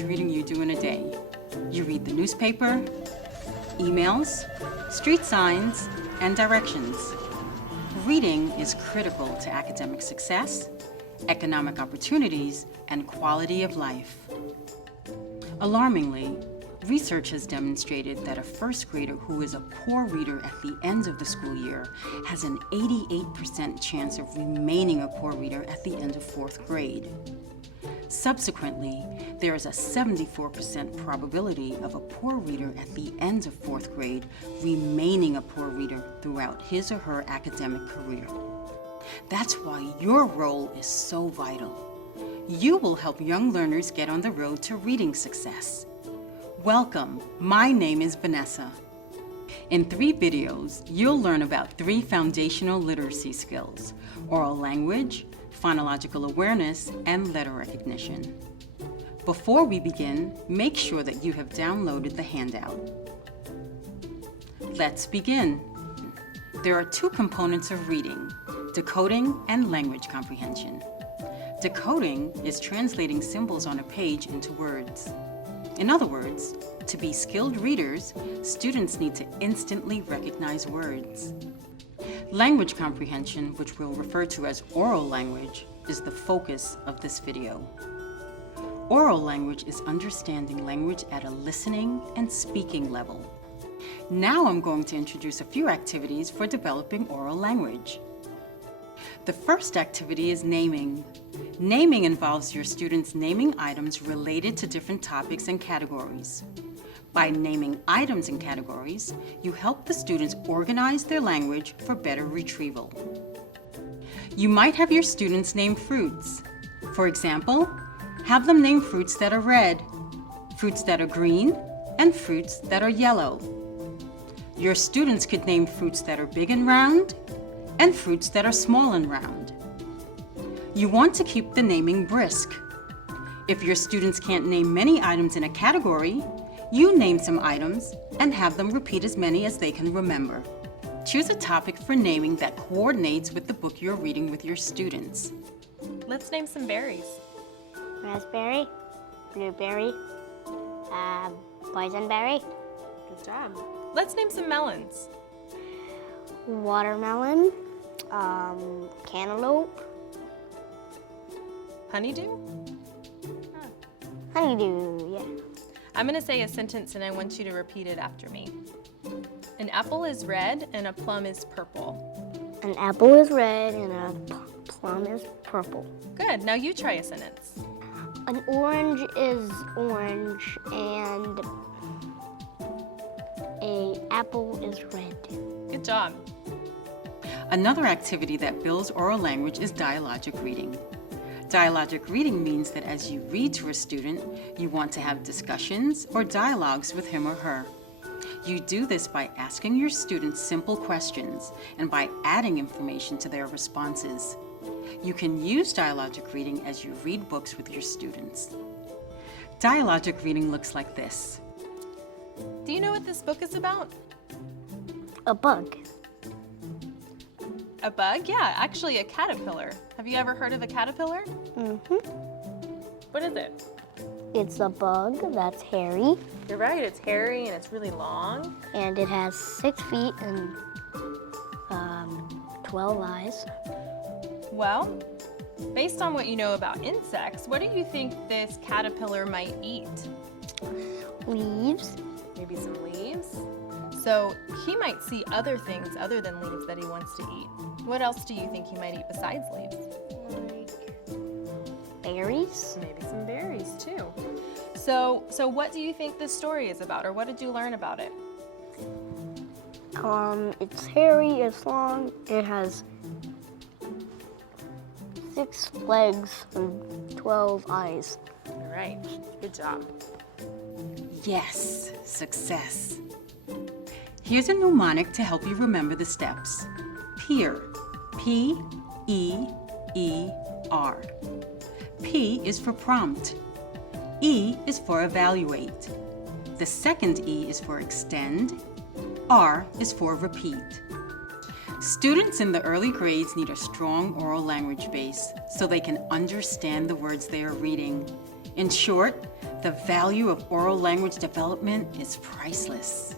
much reading you do in a day. You read the newspaper, emails, street signs, and directions. Reading is critical to academic success, economic opportunities, and quality of life. Alarmingly, research has demonstrated that a first grader who is a poor reader at the end of the school year has an 88% chance of remaining a poor reader at the end of fourth grade. Subsequently, there is a 74% probability of a poor reader at the end of fourth grade remaining a poor reader throughout his or her academic career. That's why your role is so vital. You will help young learners get on the road to reading success. Welcome, my name is Vanessa. In 3 videos, you'll learn about 3 foundational literacy skills: oral language, phonological awareness, and letter recognition. Before we begin, make sure that you have downloaded the handout. Let's begin. There are 2 components of reading: decoding and language comprehension. Decoding is translating symbols on a page into words. In other words, to be skilled readers, students need to instantly recognize words. Language comprehension, which we'll refer to as oral language, is the focus of this video. Oral language is understanding language at a listening and speaking level. Now I'm going to introduce a few activities for developing oral language. The first activity is naming. Naming involves your students naming items related to different topics and categories. By naming items and categories, you help the students organize their language for better retrieval. You might have your students name fruits. For example, have them name fruits that are red, fruits that are green, and fruits that are yellow. Your students could name fruits that are big and round, and fruits that are small and round. You want to keep the naming brisk. If your students can't name many items in a category, you name some items and have them repeat as many as they can remember. Choose a topic for naming that coordinates with the book you're reading with your students. Let's name some berries. Raspberry, blueberry, boysenberry, Good job. Let's name some melons. watermelon, cantaloupe, Honeydew? honeydew, yeah. I'm going to say a sentence and I want you to repeat it after me. An apple is red and a plum is purple. An apple is red and a plum is purple. Good. Now you try a sentence. An orange is orange and an apple is red. Good job. Another activity that builds oral language is dialogic reading. Dialogic reading means that as you read to a student, you want to have discussions or dialogues with him or her. You do this by asking your students simple questions and by adding information to their responses. You can use dialogic reading as you read books with your students. Dialogic reading looks like this. Do you know what this book is about? A bug. A bug? Yeah, actually a caterpillar. Have you ever heard of a caterpillar? What is it? It's a bug that's hairy You're right, it's hairy and it's really long. and it has 6 feet and 12 eyes. Well, based on what you know about insects, what do you think this caterpillar might eat? Leaves, Maybe some leaves? So he might see other things other than leaves that he wants to eat. What else do you think he might eat besides leaves? like berries. Maybe some berries too. So what do you think this story is about, or what did you learn about it? It's hairy, it's long, it has 6 legs and 12 eyes. All right, good job. Yes, success. Here's a mnemonic to help you remember the steps. Peer, P-E-E-R. P is for prompt. E is for evaluate. The second E is for extend. R is for repeat. Students in the early grades need a strong oral language base so they can understand the words they are reading. In short, the value of oral language development is priceless.